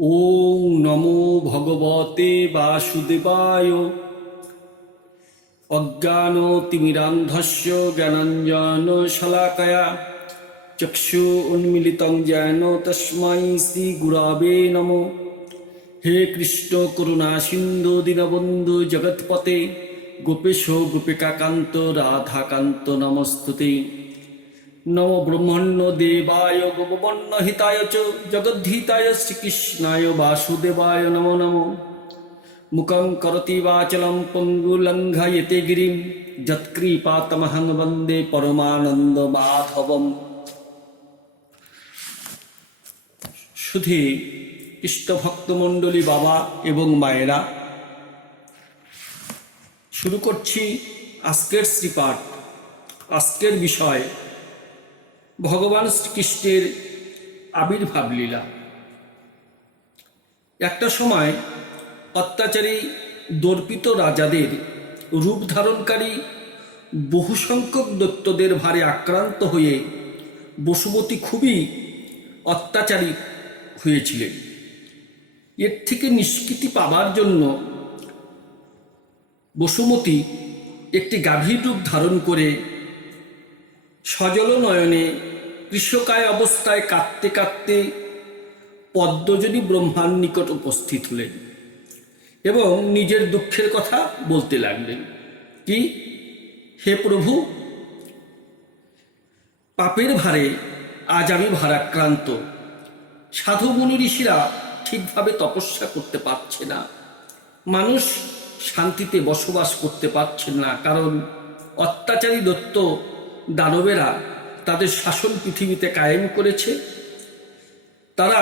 ওং নমো ভগবতে বাসুদেবায়। অজ্ঞানতিমিরান্ধস্য জ্ঞানাঞ্জনশলাকয়া চক্ষু উন্মিলিतं येन তস্मै শ্রী গুরবে নমঃ। হে কৃষ্ণ করুণা সিন্ধু দীনবন্ধু জগৎপতে গোপেশ গোপিকাকান্ত রাধাকান্ত নমস্তুতে। নমো ব্রহ্মণ্য দেবায় গোপবর্ণ হিতায় চ জগদ্ধিতায় শ্রীকৃষ্ণায় বাসুদেবায় নমো নমঃ। মুখং করতি বাচলং পঙ্গুলঙ্ঘয়তে গিরিম যৎকৃপাতমহং বন্দে পরমানন্দ মাধবম। শুধু কৃষ্ণ ভক্তমণ্ডলী বাবা এবং মায়েরা, শুরু করছি আজকের শ্রীপাঠ। আজকের বিষয় ভগবান শ্রীকৃষ্ণের আবির্ভাব লীলা। একটা সময় অত্যাচারী দর্পিত রাজাদের রূপ ধারণকারী বহু সংখ্যক দৈত্যদের ভারে আক্রান্ত হয়ে বসুমতী খুবই অত্যাচারী হয়েছিলেন। এর থেকে নিষ্কৃতি পাবার জন্য বসুমতী একটি গাভীর রূপ ধারণ করে সজল নয়নে কৃষকায় অবস্থায় কাঁদতে কাঁদতে পদ্মজনী ব্রহ্মার নিকট উপস্থিত হলেন এবং নিজের দুঃখের কথা বলতে লাগলেন। কি, হে প্রভু, পাপের ভারে আজ আমি ভারাক্রান্ত। সাধু মুনি ঋষিরা ঠিকভাবে তপস্যা করতে পারছে না, মানুষ শান্তিতে বসবাস করতে পারছেন না, কারণ অত্যাচারী দৈত্য দানবেরা তাদের শাসন পৃথিবীতে কায়েম করেছে। তারা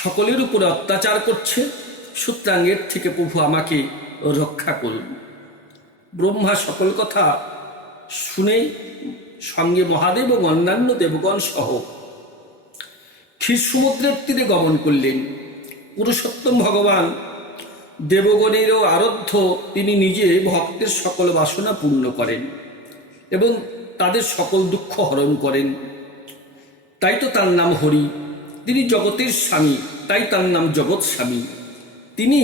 সকলের উপরে অত্যাচার করছে। সুতরাং এর থেকে প্রভু আমাকে রক্ষা করুন। ব্রহ্মা সকল কথা শুনে সঙ্গে মহাদেব ও অন্যান্য দেবগণ সহ ক্ষীর সমুদ্রের তীরে গমন করলেন। পুরুষোত্তম ভগবান দেবগণেরও আরাধ্য, তিনি নিজে ভক্তের সকল বাসনা পূর্ণ করেন এবং তাদের সকল দুঃখ হরণ করেন। তাই তো তার নাম হরি। তিনি জগতের স্বামী, তাই তার নাম জগৎ স্বামী। তিনি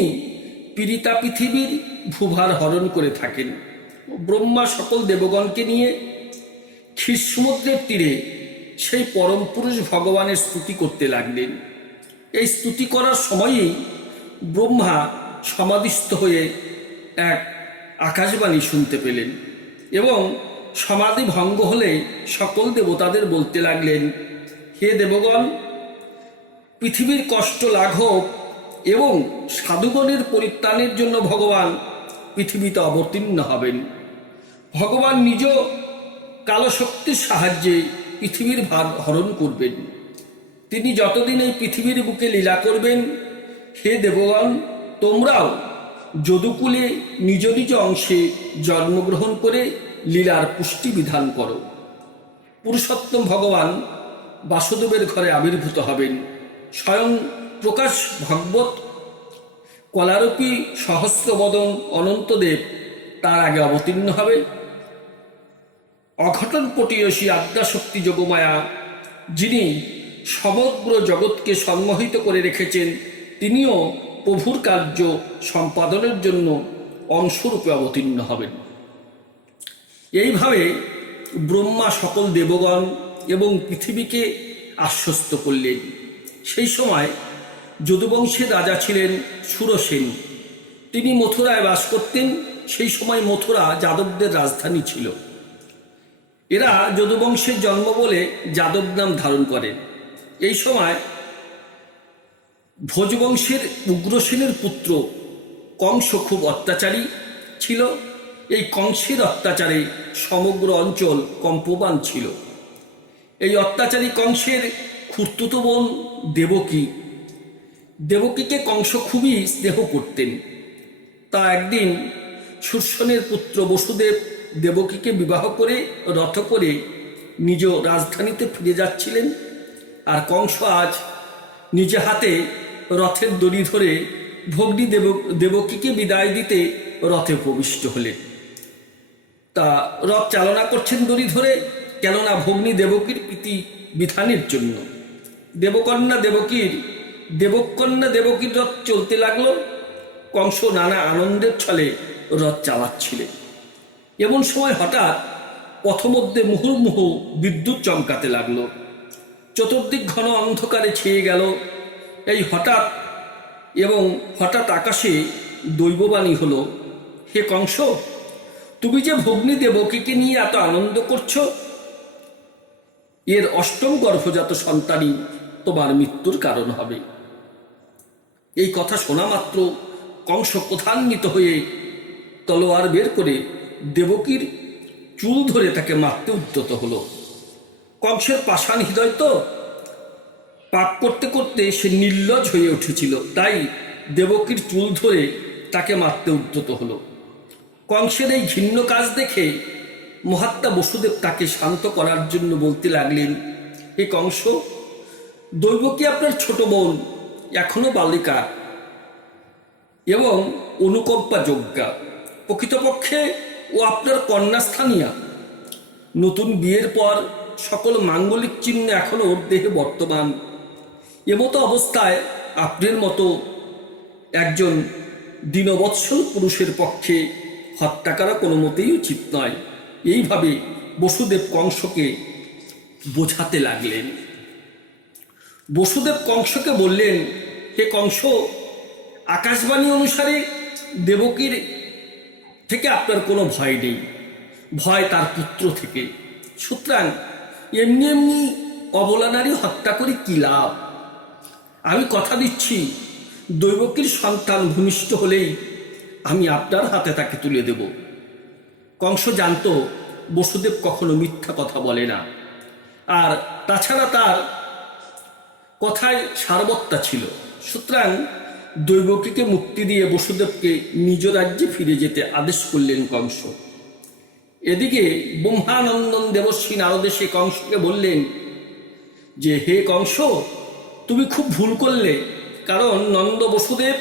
পীড়িতা পৃথিবীর ভূভার হরণ করে থাকেন। ব্রহ্মা সকল দেবগণকে নিয়ে ক্ষীর সমুদ্রের তীরে সেই পরম পুরুষ ভগবানের স্তুতি করতে লাগলেন। এই স্তুতি করার সময়েই ব্রহ্মা সমাধিস্থ হয়ে এক আকাশবাণী শুনতে পেলেন এবং সমাধি ভঙ্গ হলে সকল দেবতাদের বলতে লাগলেন, হে দেবগণ, পৃথিবীর কষ্ট লাঘব এবং সাধুগণের পরিত্রাণের জন্য ভগবান পৃথিবীতে অবতীর্ণ হবেন। ভগবান নিজ কালশক্তির সাহায্যে পৃথিবীর ভার হরণ করবেন। তিনি যতদিন এই পৃথিবীর বুকে লীলা করবেন, হে দেবগণ, তোমরাও যদুকুলে নিজ নিজ অংশে জন্মগ্রহণ করে লীলার পুষ্টি বিধান করো। পুরুষোত্তম ভগবান বাসুদেবের ঘরে আবির্ভূত হবেন। স্বয়ং প্রকাশ ভগবত কলারূপী সহস্রবদন অনন্তদেব তার আগে অবতীর্ণ হবে। অঘটন পটীয়সী আদ্যাশক্তি যোগমায়া, যিনি সমগ্র জগৎকে সম্মোহিত করে রেখেছেন, তিনিও প্রভুর কার্য সম্পাদনের জন্য অংশরূপে অবতীর্ণ হবেন। এইভাবে ব্রহ্মা সকল দেবগণ এবং পৃথিবীকে আশ্বস্ত করলেন। সেই সময় যদুবংশের রাজা ছিলেন সুরসেন। তিনি মথুরায় বাস করতেন। সেই সময় মথুরা যাদবদের রাজধানী ছিল। এরা যদুবংশের জন্ম বলে যাদব নাম ধারণ করেন। এই সময় ভোজবংশের উগ্রসেনের পুত্র কংস খুব অত্যাচারী ছিল। এই কংসের অত্যাচারে সমগ্র অঞ্চল কম্পমান ছিল। এই অত্যাচারী কংসের খুড়তুতো বোন দেবকীকে কংস খুবই স্নেহ করতেন। তা একদিন সুরসেনের পুত্র বসুদেব দেবকীকে বিবাহ করে রথ করে নিজ রাজধানীতে ফিরে যাচ্ছিলেন, আর কংস আজ নিজে হাতে রথের দড়ি ধরে ভগ্নী দেবকীকে বিদায় দিতে রথে প্রবিষ্ট হলেন। তা রথ চালনা করছেন দড়ি ধরে, কেননা ভগ্নী দেবকীর প্রীতি বিধানের জন্য। দেবকন্যা দেবকীর দেবকন্যা দেবকীর রথ চলতে লাগলো। কংস নানা আনন্দের ছলে রথ চালাচ্ছিলেন। এমন সময় হঠাৎ পথমধ্যে মুহুর্মুহু বিদ্যুৎ চমকাতে লাগলো। চতুর্দিক ঘন অন্ধকারে ছেয়ে গেল। এই হঠাৎ আকাশে দৈববাণী হলো, হে কংস, তুমি যে ভগ্নী দেবকীকে নিয়ে এত আনন্দ করছো, এর অষ্টম গর্ভজাত সন্তানই তোমার মৃত্যুর কারণ হবে। এই কথা শোনা মাত্র কংস ক্রোধান্বিত হয়ে তলোয়ার বের করে দেবকীর চুল ধরে তাকে মারতে উদ্যত হলো। কংসের পাষাণ হৃদয় তো, পাপ করতে করতে সে নির্লজ্জ হয়ে উঠেছিল, তাই দেবকীর চুল ধরে তাকে মারতে উদ্যত হলো। কংসের এই ঘৃণ্য কাজ দেখে মহাত্মা বসুদেব তাকে শান্ত করার জন্য বলতে লাগলেন, হে কংস, দৈবকী আপনার ছোট বোন, এখনো বালিকা এবং অনুকম্পা যোগ্যা। প্রকৃতপক্ষে ও আপনার কন্যাস্থানীয়া। নতুন বিয়ের পর সকল মাঙ্গলিক চিহ্ন এখনো ওর দেহে বর্তমান। এমতো অবস্থায় আপনার মতো একজন দীনবৎসল পুরুষের পক্ষে হত্যা করা কোনো মতেই উচিত নয়। এইভাবে বসুদেব কংসকে বোঝাতে লাগলেন। বসুদেব কংসকে বললেন, হে কংস, আকাশবাণী অনুসারে দেবকীর থেকে আপনার কোনো ভয় নেই, ভয় তার পুত্র থেকে। সুতরাং এমনি এমনি অবলা নারী হত্যা করে কি লাভ? আমি কথা দিচ্ছি, দৈবকীর সন্তান ভূমিষ্ঠ হলেই আমি আপনার হাতে তাকে তুলে দেব। কংস জানত বসুদেব কখনো মিথ্যা কথা বলে না, আর তাছাড়া তার কথায় সারবত্তা ছিল। সুতরাং দৈবকীকে মুক্তি দিয়ে বসুদেবকে নিজ রাজ্যে ফিরে যেতে আদেশ করলেন কংস। এদিকে ব্রহ্মানন্দন দেবশ্রী নারদে সে কংসকে বললেন যে, হে কংস, তুমি খুব ভুল করলে, কারণ নন্দ বসুদেব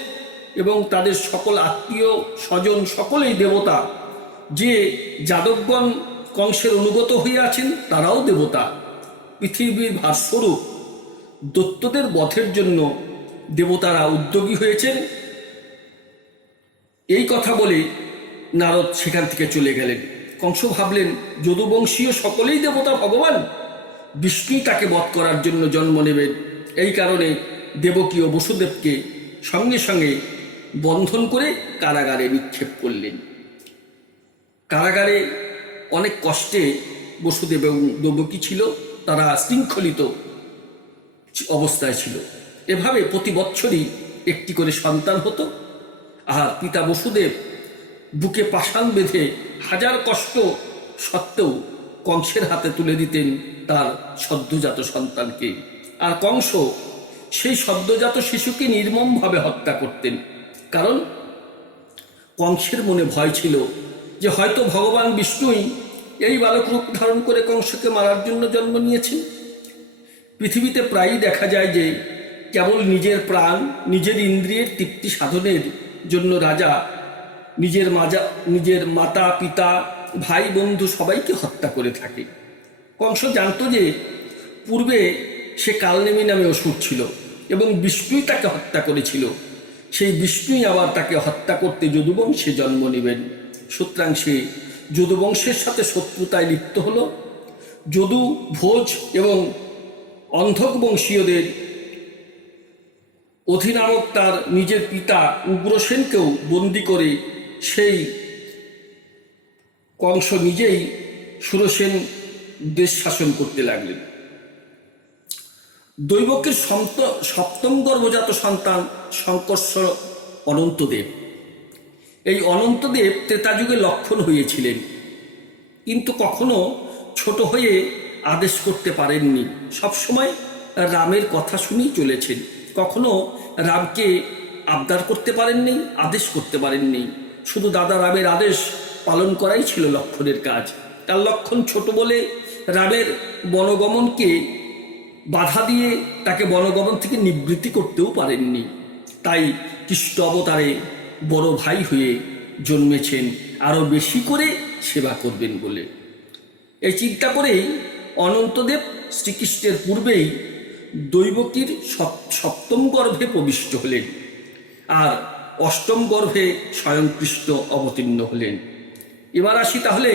এবং তাদের সকল আত্মীয় স্বজন সকলেই দেবতা। যে যাদবগণ কংসের অনুগত হয়ে আছেন তারাও দেবতা। পৃথিবীর ভারস্বরূপ দৈত্যদের বধের জন্য দেবতারা উদ্যোগী হয়েছেন। এই কথা বলে নারদ সেখান থেকে চলে গেলেন। কংস ভাবলেন, যদুবংশীয় সকলেই দেবতা ভগবান, বিষ্ণুই তাকে বধ করার জন্য জন্ম নেবেন। এই কারণে দেবকী ও বসুদেবকে সঙ্গে সঙ্গে বন্ধন করে কারাগারে নিক্ষেপ করলেন। কারাগারে অনেক কষ্টে বসুদেব এবং দেবকী ছিল, তারা শৃঙ্খলিত অবস্থায় ছিল। এভাবে প্রতি বৎসরই একটি করে সন্তান হতো। আর পিতা বসুদেব বুকে পাষাণ বেঁধে হাজার কষ্ট সত্ত্বেও কংসের হাতে তুলে দিতেন তার সদ্যজাত সন্তানকে। আর কংস সেই সদ্যজাত শিশুকে নির্মমভাবে হত্যা করতেন, কারণ কংসের মনে ভয় ছিল যে হয়তো ভগবান বিষ্ণুই এই বালক রূপ ধারণ করে কংসকে মারার জন্য জন্ম নিয়েছেন। পৃথিবীতে প্রায়ই দেখা যায় যে কেবল নিজের প্রাণ, নিজের ইন্দ্রিয়ের তৃপ্তি সাধনের জন্য রাজা নিজের মাতা পিতা ভাই বন্ধু সবাইকে হত্যা করে থাকে। কংস জানত যে পূর্বে সে কালনেমী নামে অসুর ছিল এবং বিষ্ণুই তাকে হত্যা করেছিল। সেই বিষ্ণুই আবার তাকে হত্যা করতে যদুবংশে জন্ম নেবেন। সুতরাং সে যদুবংশের সাথে শত্রুতায় লিপ্ত হল। যদু, ভোজ এবং অন্ধক বংশীয়দের অধিনায়ক তার নিজের পিতা উগ্রসেনকেও বন্দী করে সেই কংস নিজেই সুরসেন দেশ শাসন করতে লাগলেন। দৈবকীর সপ্তম গর্ভজাত সন্তান শঙ্কর্ষ অনন্তদেব। এই অনন্তদেব ত্রেতাযুগে লক্ষণ হয়েছিলেন, কিন্তু কখনো ছোট হয়ে আদেশ করতে পারেননি। সবসময় রামের কথা শুনেই চলেছেন। কখনো রামকে আবদার করতে পারেননি, আদেশ করতে পারেননি। শুধু দাদা রামের আদেশ পালন করাই ছিল লক্ষণের কাজ। তার লক্ষণ ছোট বলে রামের বনগমনকে বাধা দিয়ে তাকে বনগমন থেকে নিবৃত্তি করতেও পারেননি। তাই কৃষ্ণ অবতারে বড় ভাই হয়ে জন্মেছেন, আরও বেশি করে সেবা করবেন বলে। এই চিন্তা করেই অনন্তদেব শ্রীকৃষ্ণের পূর্বেই দৈবকীর সপ্তম গর্ভে প্রবিষ্ট হলেন, আর অষ্টম গর্ভে স্বয়ং কৃষ্ণ অবতীর্ণ হলেন। এবার আসি তাহলে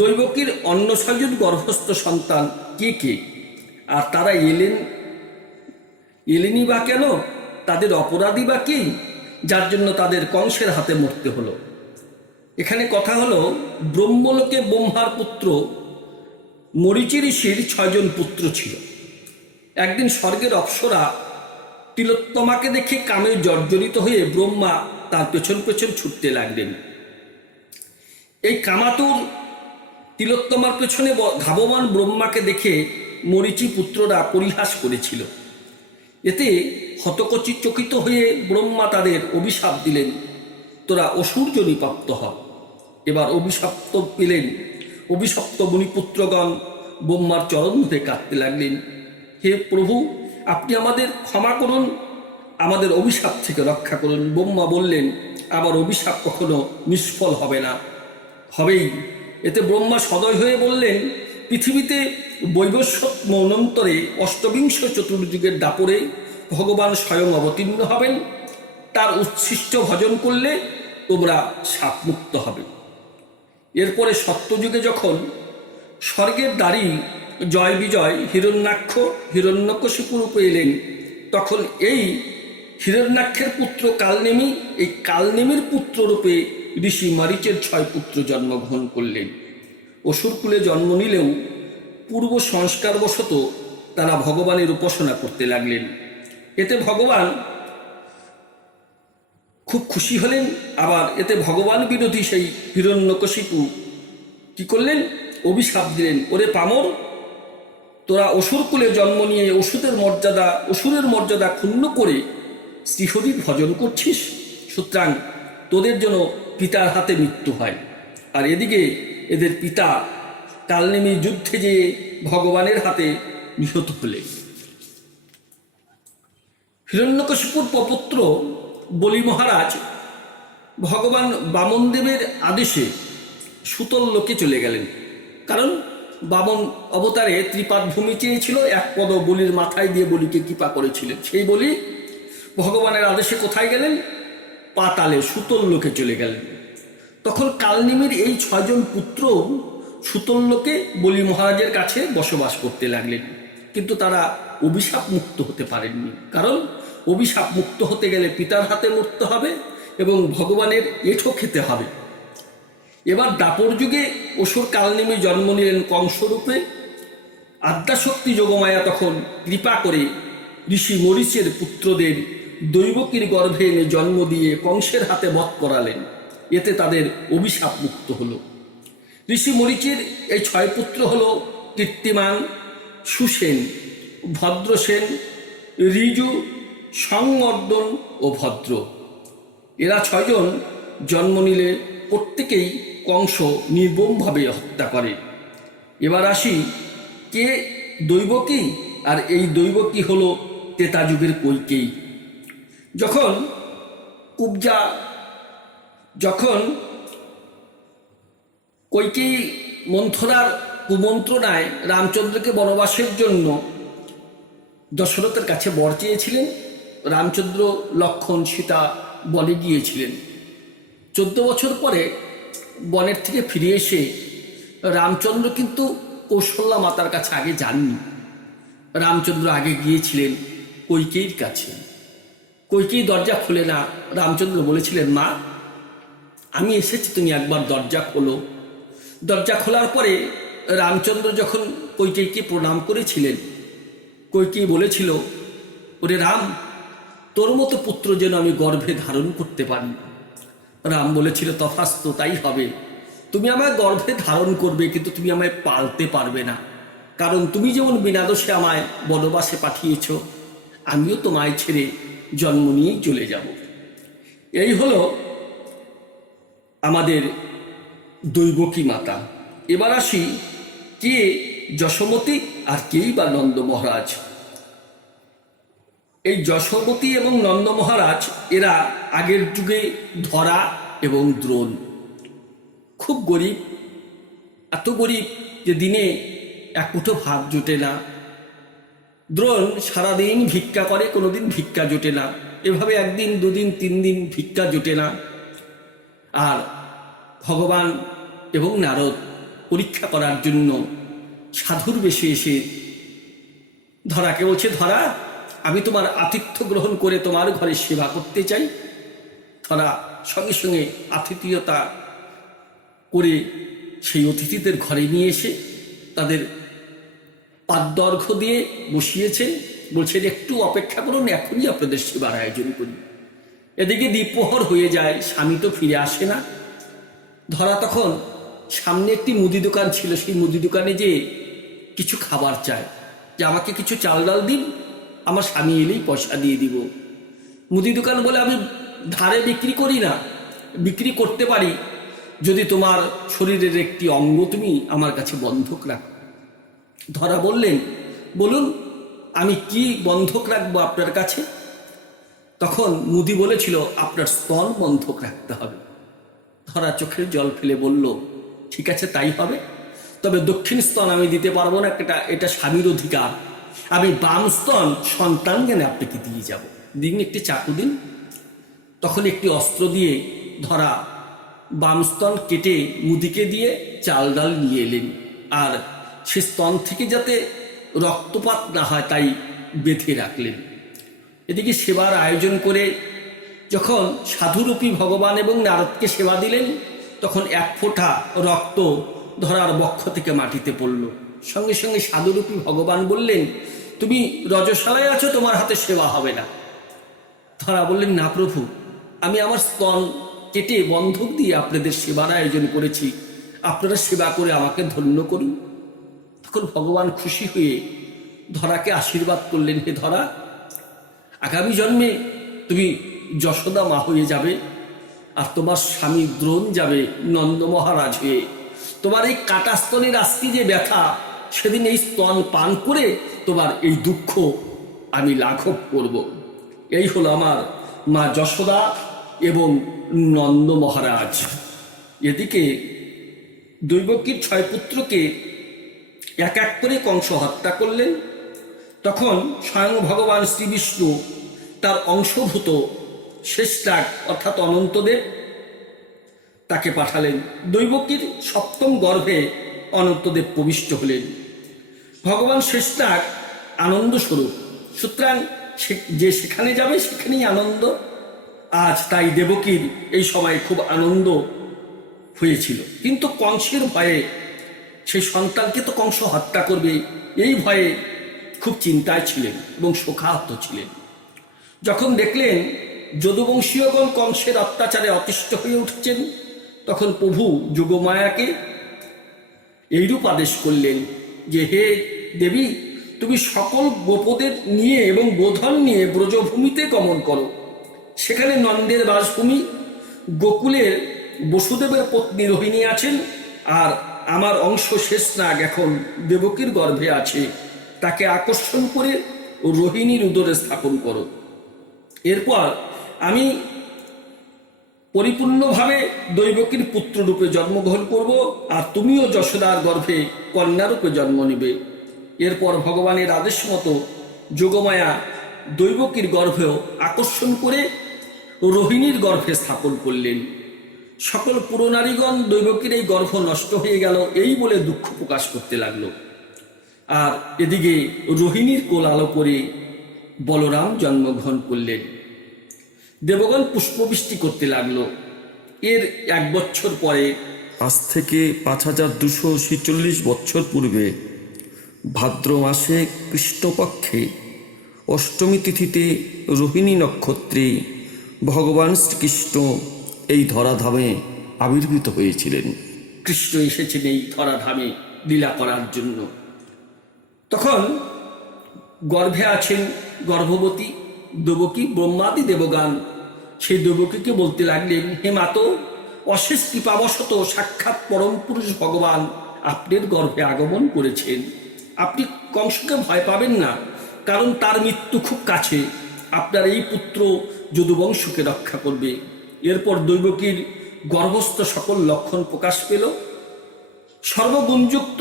দৈবকীর অন্য 6 জন গর্ভস্থ সন্তান কে কে, আর তারা এলেনই বা কেন, তাদের অপরাধী বা কি, যার জন্য তাদের কংসের হাতে মরতে হলো। এখানে কথা হলো, ব্রহ্মলোকে ব্রহ্মার পুত্র মরীচি ঋষির 6 জন পুত্র ছিল। একদিন স্বর্গের অপ্সরা তিলোত্তমাকে দেখে কামে জর্জরিত হয়ে ব্রহ্মা তার পেছন পেছন ছুটতে লাগলেন। এই কামাতুর তিলোত্তমার পেছনে ধাবমান ব্রহ্মাকে দেখে মরীচি পুত্ররা পরিহাস করেছিল। এতে হতচকিত হয়ে ব্রহ্মা তাদের অভিশাপ দিলেন, তোরা অসুরজনী প্রাপ্ত হ। এবার অভিশপ্ত মুনিপুত্রগণ ব্রহ্মার চরণ ধরে কাঁদতে লাগলেন, হে প্রভু, আপনি আমাদের ক্ষমা করুন, আমাদের অভিশাপ থেকে রক্ষা করুন। ব্রহ্মা বললেন, আবার অভিশাপ কখনো নিষ্ফল হবে না, হবেই। এতে ব্রহ্মা সদয় হয়ে বললেন, পৃথিবীতে বৈবস্বত মনন্তরে অষ্টবিংশ চতুর্যুগের দাপরে ভগবান স্বয়ং অবতীর্ণ হবেন, তার উচ্ছিষ্ট ভজন করলে তোমরা শাপমুক্ত হবে। এরপরে সত্যযুগে যখন স্বর্গের দ্বারী জয় বিজয় হিরণ্যাক্ষ হিরণ্যকশিপু রূপে এলেন, তখন এই হিরণ্যাক্ষের পুত্র কালনেমি, এই কালনেমির পুত্র রূপে ঋষি মারীচের 6 পুত্র জন্মগ্রহণ করলেন। অসুরকুলে জন্ম নিলেও পূর্ব সংস্কারবশত তারা ভগবানের উপাসনা করতে লাগলেন। এতে ভগবান খুব খুশি হলেন। আবার এতে ভগবান বিরোধী সেই হিরণ্যকশিপু কি করলেন, অভিশাপ দিলেন, ওরে পামর, তোরা অসুরকুলে জন্ম নিয়ে অসুরের মর্যাদা ক্ষুণ্ণ করে শ্রীহরির ভজন করছিস, সুতরাং তোদের জন্য পিতার হাতে মৃত্যু হয়। আর এদিকে এদের পিতা কালনেমি যুদ্ধে যেয়ে ভগবানের হাতে নিহত হলেন। হিরণ্যকশিপুর প্রপুত্র বলি মহারাজ ভগবান বামনদেবের আদেশে সুতল লোকে চলে গেলেন। কারণ বামন অবতারে ত্রিপাদ ভূমি চেয়েছিল, এক পদ বলির মাথায় দিয়ে বলিকে কৃপা করেছিলেন। সেই বলি ভগবানের আদেশে কোথায় গেলেন, পাতালে সুতল লোকে চলে গেলেন। তখন কালনেমির এই 6 জন পুত্র সুতল লোকে বলি মহারাজের কাছে বসবাস করতে লাগলেন, কিন্তু তারা অভিশাপ মুক্ত হতে পারেননি। কারণ অভিশাপ মুক্ত হতে গেলে পিতার হাতে মরতে হবে এবং ভগবানের এঁঠো খেতে হবে। এবার দাপর যুগে অসুর কালনেমি জন্ম নিলেন কংসরূপে। আদ্যাশক্তি যোগমায়া তখন কৃপা করে ঋষি মরীচের পুত্রদের দৈবকীর গর্ভে এনে জন্ম দিয়ে কংসের হাতে বধ করালেন। এতে তাদের অভিশাপ মুক্ত হলো। ঋষি মরীচের এই 6 পুত্র হল কীর্তিমান, সুসেন, ভদ্রসেন, ঋজু, সংমর্দন ও ভদ্র। এরা 6 জন জন্ম নিলে প্রত্যেকেই কংস নির্মমভাবে হত্যা করে। এবার আসি কে দৈবকী, আর এই দৈবকী হল ত্রেতা যুগের কৈকেয়ী। যখন কৈকেয়ী মন্থরার কুমন্ত্রণায় রামচন্দ্রকে বনবাসের জন্য দশরথের কাছে বর চেয়েছিলেন, রামচন্দ্র, লক্ষ্মণ, সীতা বনে গিয়েছিলেন। 14 বছর পরে বনের থেকে ফিরে এসে রামচন্দ্র কিন্তু কৌশল্যা মাতার কাছে আগে যাননি। রামচন্দ্র আগে গিয়েছিলেন কৈকেয়ীর কাছে। কৈকেয়ী দরজা খুলে না। রামচন্দ্র বলেছিলেন, মা, আমি এসেছি, তুমি একবার দরজা খোলো। দরজা খোলার পরে রামচন্দ্র যখন কৈকেয়ীকে প্রণাম করেছিলেন, কৈকেয়ী বলেছিল, ওরে রাম, তোর মতো পুত্র যেন আমি গর্ভে ধারণ করতে পারি। রাম বলেছিল, তথাস্তু, তাই হবে। তুমি আমায় গর্ভে ধারণ করবে, কিন্তু তুমি আমায় পালতে পারবে না। কারণ তুমি যেমন বিনা দোষে আমায় বনবাসে পাঠিয়েছ, আমিও তোমায় ছেড়ে জন্ম নিয়েই চলে যাব। এই হলো আমাদের দৈবকী মাতা। এবার আসি কে যশোমতী আর কেই বা নন্দ মহারাজ। এই যশোমতী এবং নন্দ মহারাজ এরা আগের যুগে ধরা এবং দ্রোণ। খুব গরিব, এত গরিব যে দিনে এক মুঠো ভাত জোটে না। দ্রোণ সারাদিন ভিক্ষা করে, কোনোদিন ভিক্ষা জোটে না। এভাবে একদিন, দুদিন, 3 দিন ভিক্ষা জোটে না। আর ভগবান এবং নারদ পরীক্ষা করার জন্য সাধুর বেশে এসে ধরাকে বলছে, ধরা, আমি তোমার আতিথ্য গ্রহণ করে তোমার ঘরে সেবা করতে চাই। ধরা সঙ্গে সঙ্গে আতিথেয়তা করে সেই অতিথিদের ঘরে নিয়ে এসে তাদের পাদ্যর্ঘ্য দিয়ে বসিয়েছেন। বলছেন, একটু অপেক্ষা করুন, এখনই আপনাদের সেবার আয়োজন করি। এদিকে দ্বিপ্রহর হয়ে যায়, স্বামী তো ফিরে আসে না। ধরা তখন সামনে একটি মুদি দোকান ছিল, সেই মুদি দোকানে যে কিছু খাবার চায়, যে আমাকে কিছু চাল ডাল দিন, আমার স্বামী এলেই পয়সা দিয়ে দিব। মুদি দোকান বলে, আমি ধারে বিক্রি করি না, বিক্রি করতে পারি যদি তোমার শরীরের একটি অঙ্গ তুমি আমার কাছে বন্ধক রাখো। ধরা বললেন, বলুন আমি কি বন্ধক রাখবো আপনার কাছে? তখন মুদি বলেছিল, আপনার স্তন বন্ধক রাখতে হবে। ধরা চোখের জল ফেলে বলল, ঠিক আছে তাই হবে, তবে দক্ষিণ স্তন আমি দিতে পারবো না, এটা স্বামীর অধিকার। আমি বাম স্তন সন্তান জ্ঞানে আপনাকে দিয়ে যাব। দিন, একটি চাকু দিন। তখন একটি অস্ত্র দিয়ে ধরা বাম স্তন কেটে মুদিকে দিয়ে চাল ডাল নিয়ে এলেন। আর সে স্তন থেকে যাতে রক্তপাত না হয় তাই বেঁধে রাখলেন। এদিকে সেবার আয়োজন করে যখন সাধুরূপী ভগবান এবং নারদকে সেবা দিলেন, তখন 1 ফোঁটা রক্ত ধরার বক্ষ থেকে মাটিতে পড়ল। সঙ্গে সঙ্গে সাধুরূপী ভগবান বললেন, তুমি রজশালায় আছো, তোমার হাতে সেবা হবে না। ধরা বললেন, না প্রভু, আমি আমার স্তন কেটে বন্ধক দিয়ে আপনাদের সেবার আয়োজন করেছি, আপনারা সেবা করে আমাকে ধন্য করুন। তখন ভগবান খুশি হয়ে ধরাকে আশীর্বাদ করলেন, হে ধরা, আগামী জন্মে তুমি যশোদা মা হয়ে যাবে, আর তোমার স্বামী দ্রোণ যাবে নন্দ মহারাজ হয়ে। তোমার এই কাটা স্তনের আজকে যে ব্যথা, সেদিন এই স্তন পান করে তোমার এই দুঃখ আমি লাঘব করব। এই হলো আমার মা যশোদা এবং নন্দ মহারাজ। এদিকে দৈবকীর 6 পুত্রকে এক এক করে কংস হত্যা করলেন। তখন স্বয়ং ভগবান শ্রী বিষ্ণু তার অংশভূত শেষনাগ অর্থাৎ অনন্তদেব তাকে পাঠালেন। দৈবকীর 7ম গর্ভে অনন্তদেব প্রবিষ্ট হলেন। ভগবান শেষনাগ আনন্দ স্বরূপ, সুতরাং যে সেখানে যাবে সেখানেই আনন্দ। আজ তাই দেবকীর এই সময় খুব আনন্দ হয়েছিল, কিন্তু কংসের ভয়ে, সেই সন্তানকে তো কংস হত্যা করবে, এই ভয়ে খুব চিন্তায় ছিলেন এবং শোকাহত ছিলেন। যখন দেখলেন যদুবংশীয়গণ কংসের অত্যাচারে অতিষ্ঠ হয়ে উঠছেন, তখন প্রভু যোগমায়াকে এইরূপ আদেশ করলেন যে, হে দেবী, তুমি সকল গোপদের নিয়ে এবং গোধন নিয়ে ব্রজভূমিতে গমন করো। সেখানে নন্দের বাসভূমি, গোকুলের বসুদেবের পত্নী রোহিণী আছেন, আর আমার অংশ শেষনাগ এখন দেবকীর গর্ভে আছে। তাকে আকর্ষণ করে রোহিণীর উদরে স্থাপন করো। এরপর আমি পরিপূর্ণভাবে দৈবকীর পুত্ররূপে জন্মগ্রহণ করব, আর তুমিও যশোদার গর্ভে কন্যারূপে জন্ম নেবে। এরপর ভগবানের আদেশ মতো যোগমায়া দৈবকীর গর্ভেও আকর্ষণ করে রোহিণীর গর্ভে স্থাপন করলেন। সকল পুরনারীগণ দৈবকীর এই গর্ভ নষ্ট হয়ে গেল এই বলে দুঃখ প্রকাশ করতে লাগলো। আর এদিকে রোহিণীর কোল আলো করে বলরাম জন্মগ্রহণ করলেন। দেবগণ পুষ্পবৃষ্টি করতে লাগলো। এর 1 বছর পরে, আজ থেকে 5246 বছর পূর্বে ভাদ্র মাসে কৃষ্ণপক্ষে অষ্টমী তিথিতে রোহিণী নক্ষত্রে ভগবান শ্রীকৃষ্ণ এই ধরাধামে আবির্ভূত হয়েছিলেন। কৃষ্ণ এসেছেন এই ধরাধামে লীলা করার জন্য। তখন গর্ভে আছেন গর্ভবতী দেবকী। ব্রহ্মাদি দেবগান সেই দেবকীকে বলতে লাগলেন, হে মাতো, অশেষ কৃপাবশত সাক্ষাৎ পরম পুরুষ ভগবান আপনার গর্ভে আগমন করেছেন। আপনি কংসকে ভয় পাবেন না, কারণ তার মৃত্যু খুব কাছে। আপনার এই পুত্র যদুবংশকে রক্ষা করবে। এরপর দৈবকীর গর্ভস্থ সকল লক্ষণ প্রকাশ পেল। সর্বগুণযুক্ত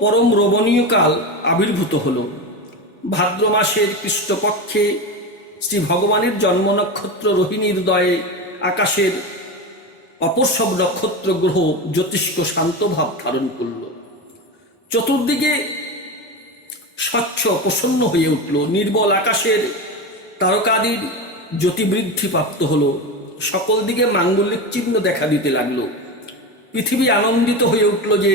পরম রমণীয় কাল আবির্ভূত হল। ভাদ্র মাসের কৃষ্ণপক্ষে শ্রী ভগবানের জন্ম নক্ষত্র রোহিণীর উদয়ে আকাশের অপর সব নক্ষত্র গ্রহ জ্যোতিষ্ক শান্ত ভাব ধারণ করল। চতুর্দিকে স্বচ্ছ প্রসন্ন হয়ে উঠল, নির্মল আকাশের তারকাদির জ্যোতিবৃদ্ধি প্রাপ্ত হলো, সকল দিকে মাঙ্গলিক চিহ্ন দেখা দিতে লাগলো। পৃথিবী আনন্দিত হয়ে উঠল যে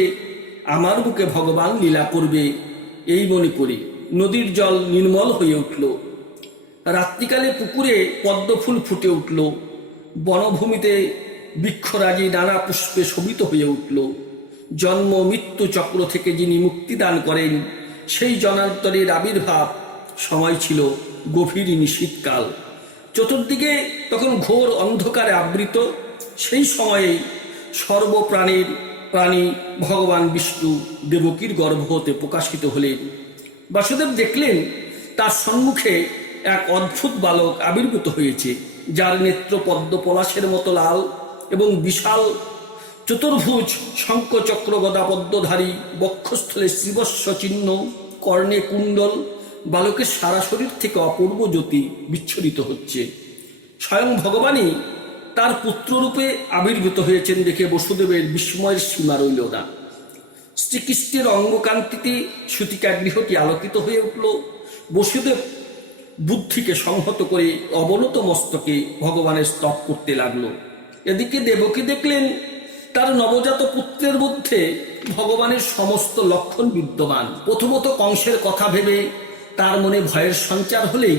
আমার বুকে ভগবান লীলা করবে এই মনে করি। নদীর জল নির্মল হয়ে উঠল, রাত্রিকালে পুকুরে পদ্মফুল ফুটে উঠল, বনভূমিতে বৃক্ষরাজি নানা পুষ্পে শোভিত হয়ে উঠল। জন্ম মৃত্যু চক্র থেকে যিনি মুক্তিদান করেন সেই জনার্দনের আবির্ভাব সময় ছিল গভীর শীতকাল। চতুর্দিকে তখন ঘোর অন্ধকারে আবৃত। সেই সময়েই সর্বপ্রাণীর প্রাণী ভগবান বিষ্ণু দেবকীর গর্ভ হতে প্রকাশিত হলেন। বাসুদেব দেখলেন তার সম্মুখে এক অদ্ভুত বালক আবির্ভূত হয়েছে, যার নেত্র পদ্ম পলাশের মতো লাল এবং বিশাল চতুর্ভুজ, শঙ্খচক্র গদা পদ্মধারী, বক্ষস্থলে শ্রীবৎস চিহ্ন, কর্ণে কুণ্ডল। বালকের সারা শরীর থেকে অপূর্ব জ্যোতি বিচ্ছুরিত হচ্ছে। স্বয়ং ভগবানই তার পুত্ররূপে আবির্ভূত হয়েছেন দেখে বসুদেবের বিস্ময়ের সীমা রইল না। শ্রীকৃষ্ণের অঙ্গকান্তিতে সূতিকা গৃহটি আলোকিত হয়ে উঠল। বসুদেব বুদ্ধিকে সংহত করে অবনত মস্তকে ভগবানের স্তব করতে লাগলো। এদিকে দেবকী দেখলেন তার নবজাত পুত্রের মধ্যে ভগবানের সমস্ত লক্ষণ বিদ্যমান। প্রথমত কংসের কথা ভেবে তার মনে ভয়ের সঞ্চার হলেই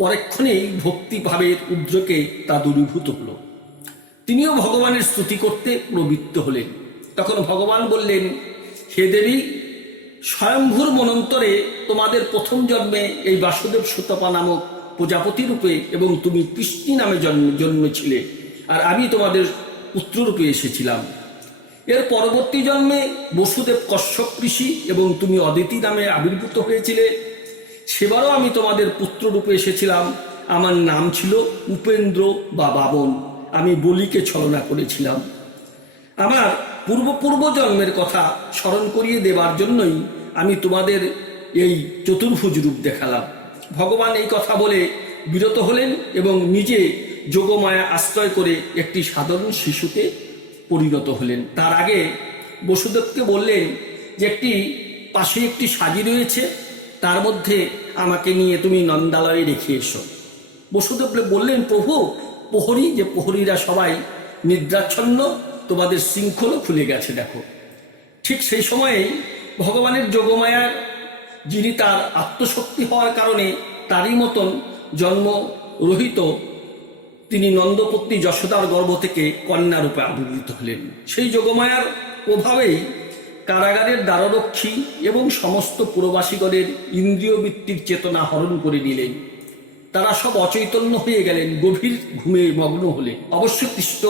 পরক্ষণেই ভক্তিভাবের উদ্রেকে তা দূরীভূত হল। তিনিও ভগবানের স্তুতি করতে প্রবৃত্ত হলেন। তখন ভগবান বললেন, হে দেবী, স্বয়ম্ভূর মনন্তরে তোমাদের প্রথম জন্মে এই বাসুদেব সুতপা নামক প্রজাপতি রূপে এবং তুমি কৃষ্ণী নামে জন্মেছিলে, আর আমি তোমাদের পুত্ররূপে এসেছিলাম। এর পরবর্তী জন্মে বসুদেব কশ্যপ ঋষি এবং তুমি অদিতি নামে আবির্ভূত হয়েছিলে। সেবারও আমি তোমাদের পুত্ররূপে এসেছিলাম। আমার নাম ছিল উপেন্দ্র বা বামন। আমি বলিকে ছলনা করেছিলাম। আমার পূর্ব জন্মের কথা স্মরণ করিয়ে দেবার জন্যই আমি তোমাদের এই চতুর্ভুজ রূপ দেখালাম। ভগবান এই কথা বলে বিরত হলেন এবং নিজে যোগমায়া আশ্রয় করে একটি সাধারণ শিশুতে পরিণত হলেন। তার আগে বসুদেবকে বললেন যে পাশে একটি সাজি রয়েছে, তার মধ্যে আমাকে নিয়ে তুমি নন্দালয়ে রেখে এসো। বসুদেব বললেন, প্রভু, প্রহরীরা সবাই নিদ্রাচ্ছন্ন, তোমাদের শৃঙ্খলও খুলে গেছে দেখো। ঠিক সেই সময়েই ভগবানের যোগমায়ার, যিনি তার আত্মশক্তি হওয়ার কারণে তারই মতন জন্ম রহিত, তিনি নন্দপত্নী যশোদার গর্ভ থেকে কন্যারূপে আবির্ভূত হলেন। সেই যোগমায়ার প্রভাবেই কারাগারের দ্বাররক্ষী এবং সমস্ত পুরবাসীগণের ইন্দ্রিয় বৃত্তির চেতনা হরণ করে নিলেন। তারা সব অচৈতন্য হয়ে গেলেন, গভীর ঘুমে মগ্ন হলেন। অবশ্য কৃষ্ণ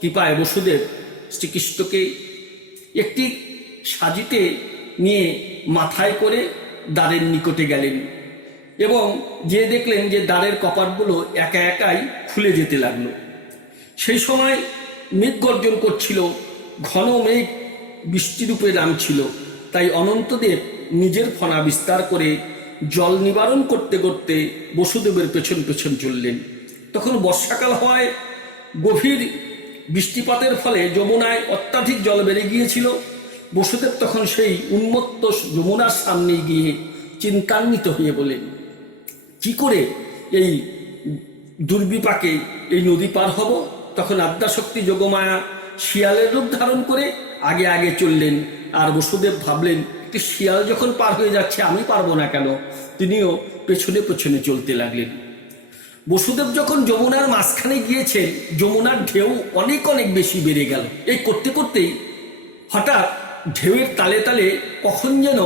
কৃপায় বসুদেব শ্রীকৃষ্ণকে একটি সাজিতে নিয়ে মাথায় করে দ্বারের নিকটে গেলেন এবং যে দেখলেন যে দ্বারের কপাটগুলো একা একাই খুলে যেতে লাগলো। সেই সময় মেঘ গর্জন করছিল, ঘন মেঘ বৃষ্টিরূপে নামছিল। তাই অনন্তদেব নিজের ফণা বিস্তার করে জল নিবারণ করতে করতে বসুদেবের পেছন পেছন চললেন। তখন বর্ষাকাল হওয়ায় গভীর বৃষ্টিপাতের ফলে যমুনায় অত্যাধিক জল বেড়ে গিয়েছিল। বসুদেব তখন সেই উন্মত্ত যমুনার সামনে গিয়ে চিন্তান্বিত হয়ে বলেন, কি করে এই দুর্বিপাকে এই নদী পার হব? তখন আদ্যাশক্তি যোগমায়া শিয়ালের রূপ ধারণ করে আগে আগে চললেন। আর বসুদেব ভাবলেন, একটি শিয়াল যখন পার হয়ে যাচ্ছে, আমি পারবো না কেন? তিনিও পেছনে পেছনে চলতে লাগলেন। বসুদেব যখন যমুনার মাঝখানে গিয়েছেন, যমুনার ঢেউ অনেক অনেক বেশি বেড়ে গেল। এই করতে করতেই হঠাৎ ঢেউয়ের তালে তালে কখন যেন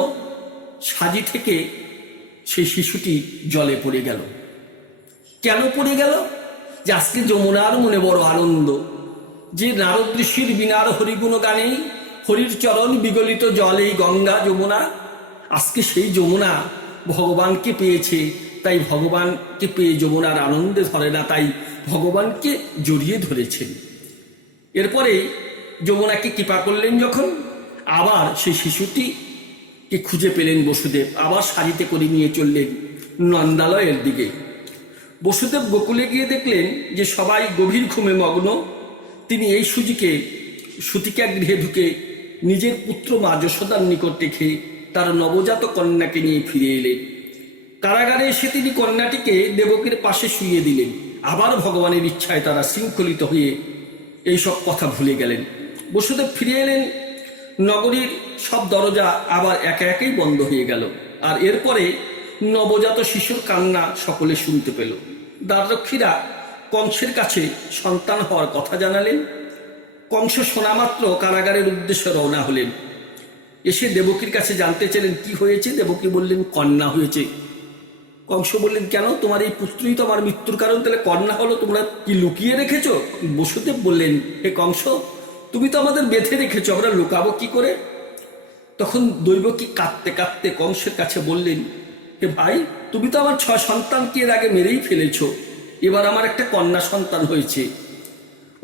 সাজি থেকে সেই শিশুটি জলে পড়ে গেল। কেন পড়ে গেল? যে আজকে যমুনার মনে বড় আনন্দ, যে নারদ ঋষির বিনার হরিগুণ গানেই হরির চরণ বিগলিত জল এই গঙ্গা যমুনা। আজকে সেই যমুনা ভগবানকে পেয়েছে, তাই ভগবানকে পেয়ে যমুনার আনন্দে ধরে না, তাই ভগবানকে জড়িয়ে ধরেছেন। এরপরে যমুনাকে কৃপা করলেন যখন, আবার সেই শিশুটি কে খুঁজে পেলেন বসুদেব, আবার সারিতে করে নিয়ে চললেন নন্দালয়ের দিকে। বসুদেব গোকুলে গিয়ে দেখলেন যে সবাই গভীর ঘুমে মগ্ন। তিনি এই সুযোগে সূতিকা গৃহে ঢুকে নিজের পুত্র মা যশোদার নিকট রেখে তার নবজাত কন্যাকে নিয়ে ফিরে এলেন। কারাগারে এসে তিনি কন্যাটিকে দেবকীর পাশে শুইয়ে দিলেন। আবার ভগবানের ইচ্ছায় তারা শৃঙ্খলিত হয়ে এইসব কথা ভুলে গেলেন। বসুদেব ফিরে এলেন। নগরীর সব দরজা আবার একে একেই বন্ধ হয়ে গেল। আর এরপরে নবজাত শিশুর কান্না সকলে শুনতে পেল। দ্বাররক্ষীরা কংসের কাছে সন্তান হওয়ার কথা জানালেন। কংস শোনা মাত্র কারাগারের উদ্দেশ্যে রওনা হলেন। এসে দেবকীর কাছে জানতে চাইলেন কি হয়েছে। দেবকী বললেন কন্যা হয়েছে। কংস বললেন কেন, তোমার এই পুত্রই তো আমার মৃত্যুর কারণ, তাহলে কন্যা হলো, তোমরা কি লুকিয়ে রেখেছো? বসুদেব বললেন হে কংস, তুমি তো আমাদের বেঁধে রেখেছো, আমরা লুকাবো কি করে? তখন দৈবকী কাঁদতে কাঁদতে কংসের কাছে বললেন হে ভাই, তুমি তো আমার 6 সন্তানকে এর আগে মেরেই ফেলেছো, এবার আমার একটা কন্যা সন্তান হয়েছে,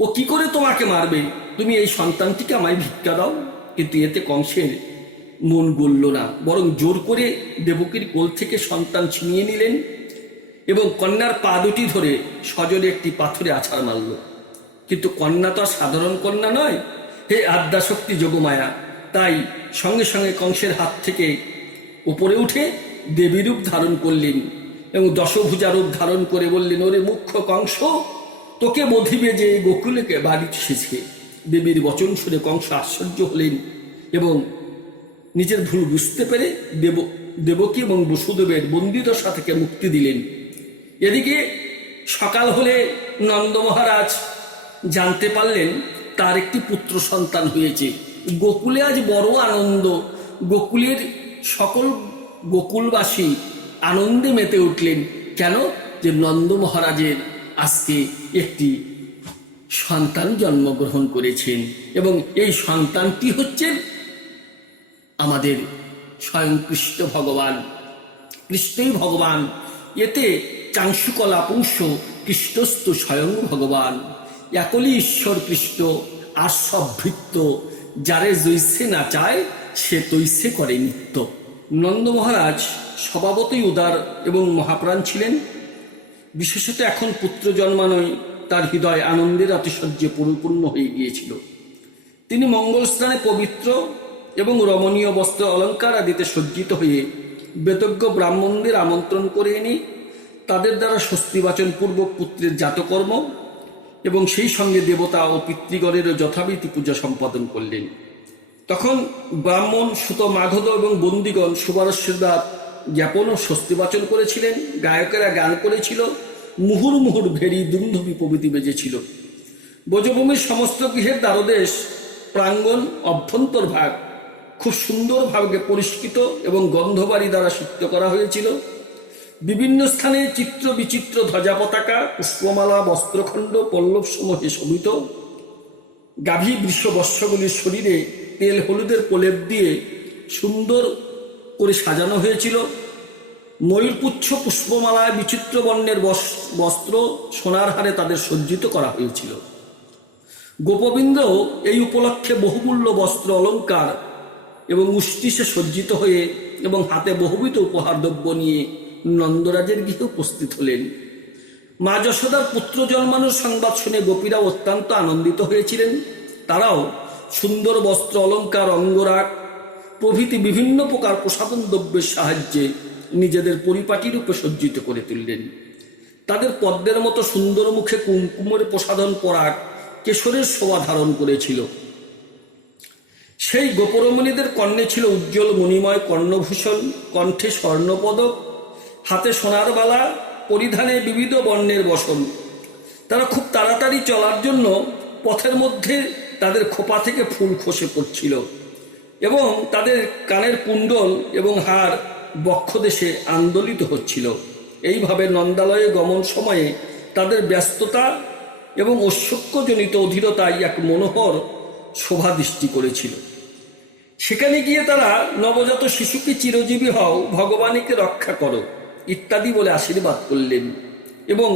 ও কি করে তোমাকে মারবে? তুমি এই সন্তানটিকে আমায় ভিক্ষা দাও। কিন্তু এতে কংসের মন গলল না, বরং জোর করে দেবকীর কোল থেকে সন্তান ছিনিয়ে নিলেন এবং কন্যার পা দুটি ধরে সজোরে একটি পাথরে আছাড় মারল। কিন্তু কন্যা তো আর সাধারণ কন্যা নয়, হে আদ্যাশক্তি যোগমায়া। তাই সঙ্গে সঙ্গে কংসের হাত থেকে উপরে উঠে দেবী রূপ ধারণ করলেন এবং দশভুজা রূপ ধারণ করে বললেন ওরে মুখ্য কংস, তোকে বধিবে যে গোকুলকে বাড়ি এসেছে। দেবীর বচন শুনে কংস আশ্চর্য হলেন এবং নিজের ভুল বুঝতে পেরে দেবকী এবং বসুদেবের বন্দিদশা থেকে মুক্তি দিলেন। এদিকে সকাল হলে নন্দ মহারাজ জানতে পারলেন তার একটি পুত্র সন্তান হয়েছে। গোকুলে আজ বড় আনন্দ। গোকুলের সকল গোকুলবাসী আনন্দে মেতে উঠলেন। কেন? যে নন্দ মহারাজের আজকে একটি সন্তান জন্মগ্রহণ করেছেন এবং এই সন্তানটি হচ্ছেন আমাদের স্বয়ং কৃষ্ণ ভগবান। কৃষ্ণই ভগবান। এতে চাংশুকলা পুংস কৃষ্ণস্তু স্বয়ং ভগবান। একলি ঈশ্বর কৃষ্ণ আর সব ভৃত্য, যারে জৈসে না চায় সে তৈসে করে নিত্য। নন্দ মহারাজ স্বভাবতই উদার এবং মহাপ্রাণ ছিলেন। বিশেষত এখন পুত্র জন্মানোয় তার হৃদয় আনন্দের অতিশয্যে পরিপূর্ণ হয়ে গিয়েছিল। তিনি মঙ্গল স্নানে পবিত্র এবং রমণীয় বস্ত্র অলঙ্কার আদিতে সজ্জিত হয়ে বেদজ্ঞ ব্রাহ্মণদের আমন্ত্রণ করে এনে তাদের দ্বারা স্বস্তিবাচন পূর্বক পুত্রের জাতকর্ম এবং সেই সঙ্গে দেবতা ও পিতৃগণেরও যথারীতি পূজা সম্পাদন করলেন। তখন ব্রাহ্মণ, সুত, মাগধ এবং বন্দিগণ শুভাশীর্বাদ জ্ঞাপন ও স্বস্তিবাচন করেছিলেন। গায়কেরা গান করেছিল, মুহুর মুহুর ভেরি দুন্ধুবি প্রভৃতি বেজেছিল। ব্রজভূমির সমস্ত গৃহের দ্বারদেশ, প্রাঙ্গণ, অভ্যন্তর ভাগ খুব সুন্দরভাবে পরিষ্কৃত এবং গন্ধবাড়ি দ্বারা সিক্ত করা হয়েছিল। বিভিন্ন স্থানে চিত্র বিচিত্র ধ্বজা পতাকা, পুষ্পমালা, বস্ত্রখণ্ড, পল্লব সমূহে শোভিত। গাভী বৃষ বৎসগুলির শরীরে তেল হলুদের প্রলেপ দিয়ে সুন্দর করে সাজানো হয়েছিল। ময়ূরপুচ্ছ পুষ্পমালায় বিচিত্র বর্ণের বস্ত্র, সোনার হারে তাদের সজ্জিত করা হয়েছিল। গোপবৃন্দ এই উপলক্ষে বহুমূল্য বস্ত্র অলঙ্কার এবং উষ্টিসে সজ্জিত হয়ে এবং হাতে বহুবিধ উপহার দ্রব্য নিয়ে নন্দরাজের গৃহে উপস্থিত হলেন। মা যশোদার পুত্র জন্মানোর সংবাদ শুনে গোপীরা অত্যন্ত আনন্দিত হয়েছিলেন। তারাও সুন্দর বস্ত্র অলঙ্কার, অঙ্গরাগ প্রভৃতি বিভিন্ন প্রকার প্রসাধন দ্রব্যের সাহায্যে নিজেদের পরিপাটি রূপে সজ্জিত করে তুললেন। তাদের পদ্মের মতো সুন্দর মুখে কুমকুমের প্রসাধন পরাগ কেশরের শোভা ধারণ করেছিল। সেই গোপরমণিদের কর্ণে ছিল উজ্জ্বল মণিময় কর্ণভূষণ, কণ্ঠে স্বর্ণপদক, হাতে সোনার বালা, পরিধানে বিবিধ বর্ণের বসন। তারা খুব তাড়াতাড়ি চলার জন্য পথের মধ্যে তাদের খোপা থেকে ফুল খসে পড়ছিল এবং তাদের কানের কুণ্ডল এবং হার বক্ষদেশে আন্দোলিত হচ্ছিল। এইভাবে নন্দালয়ে গমন সময়ে তাদের ব্যস্ততা এবং ঐশ্বক্যজনিত অধীরতায় এক মনোহর শোভা দৃষ্টি করেছিল। সেখানে গিয়ে তারা নবজাত শিশুকে চিরজীবী হও, ভগবানীকে রক্ষা করো ইত্যাদি বলে আশীর্বাদ করলেন এবং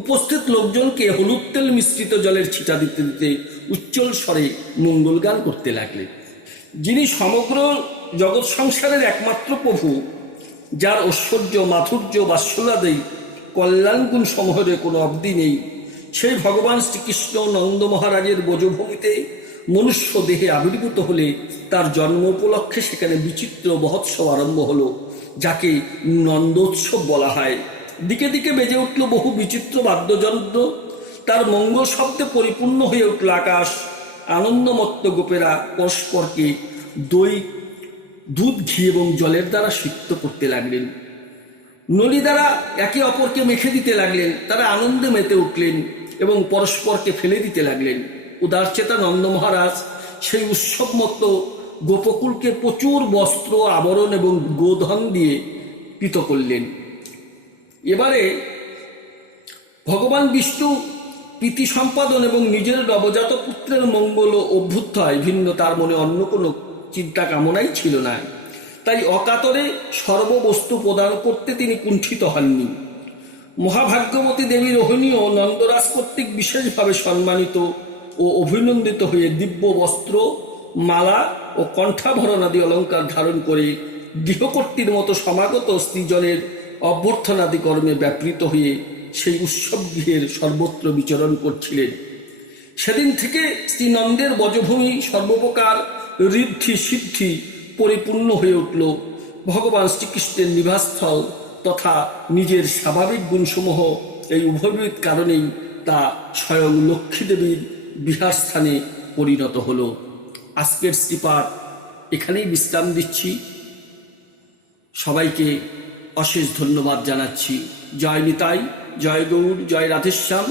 উপস্থিত লোকজনকে হলুদ তেল মিশ্রিত জলের ছিটা দিতে দিতে উচ্চল স্বরে মঙ্গলগান করতে লাগলেন। যিনি সমগ্র জগৎ সংসারের একমাত্র প্রভু, যার ঐশ্বর্য মাধুর্য বাৎসল্যাদি কল্যাণ গুণ সমূহের কোনো অবধি নেই, সেই ভগবান শ্রীকৃষ্ণ নন্দ মহারাজের ব্রজভূমিতে মনুষ্য দেহে আবির্ভূত হলে তার জন্ম উপলক্ষে সেখানে বিচিত্র মহোৎসব আরম্ভ হলো, যাকে নন্দোৎসব বলা হয়। দিকে দিকে বেজে উঠল বহু বিচিত্র বাদ্যযন্ত্র, তার মঙ্গল শব্দে পরিপূর্ণ হয়ে উঠল আকাশ। আনন্দমত্ত গোপেরা পরস্পরকে দই, দুধ, ঘি এবং জলের দ্বারা সিক্ত করতে লাগলেন। নলি দ্বারা একে অপরকে মেখে দিতে লাগলেন। তারা আনন্দে মেতে উঠলেন এবং পরস্পরকে ফেলে দিতে লাগলেন। উদারচেতা নন্দ মহারাজ সেই উৎসব মতো গোপকুলকে প্রচুর বস্ত্র, আবরণ এবং গোধন দিয়ে পিত করলেন। এবারে ভগবান বিষ্ণু প্রীতি সম্পাদন এবং নিজের নবজাত পুত্রের মঙ্গল ও অভ্যুত্থায় ভিন্ন তার মনে অন্য কোনো চিন্তা কামনাই ছিল না। তাই অকাতরে সর্ববস্তু প্রদান করতে তিনি কুণ্ঠিত হননি। মহাভাগ্যবতী দেবী রোহিণীও নন্দরাজ কর্তৃক বিশেষভাবে সম্মানিত ও অভিনন্দিত হয়ে দিব্য বস্ত্র, মালা ও কণ্ঠাভরণ আদি অলঙ্কার ধারণ করে গৃহকর্ত্রীর মতো সমাগত স্ত্রীজনের অভ্যর্থনাদি কর্মে ব্যাপৃত হয়ে সেই উৎসব গৃহের সর্বত্র বিচরণ করছিলেন। সেদিন থেকে শ্রীনন্দের ব্রজভূমি সর্বপ্রকার ঋদ্ধি সিদ্ধি পরিপূর্ণ হয়ে উঠল। ভগবান শ্রীকৃষ্ণের নিবাসস্থল তথা নিজের স্বাভাবিক গুণসমূহ এই উভয়বিধ কারণেই তা স্বয়ং লক্ষ্মী দেবীর বিহারস্থানে পরিণত হল। আজকের শ্রীপাঠ এখানেই বিশ্রাম দিচ্ছি। সবাইকে অশেষ ধন্যবাদ জানাচ্ছি। জয় নিতাই, জয় গৌর, জয় রাধেশ্যাম।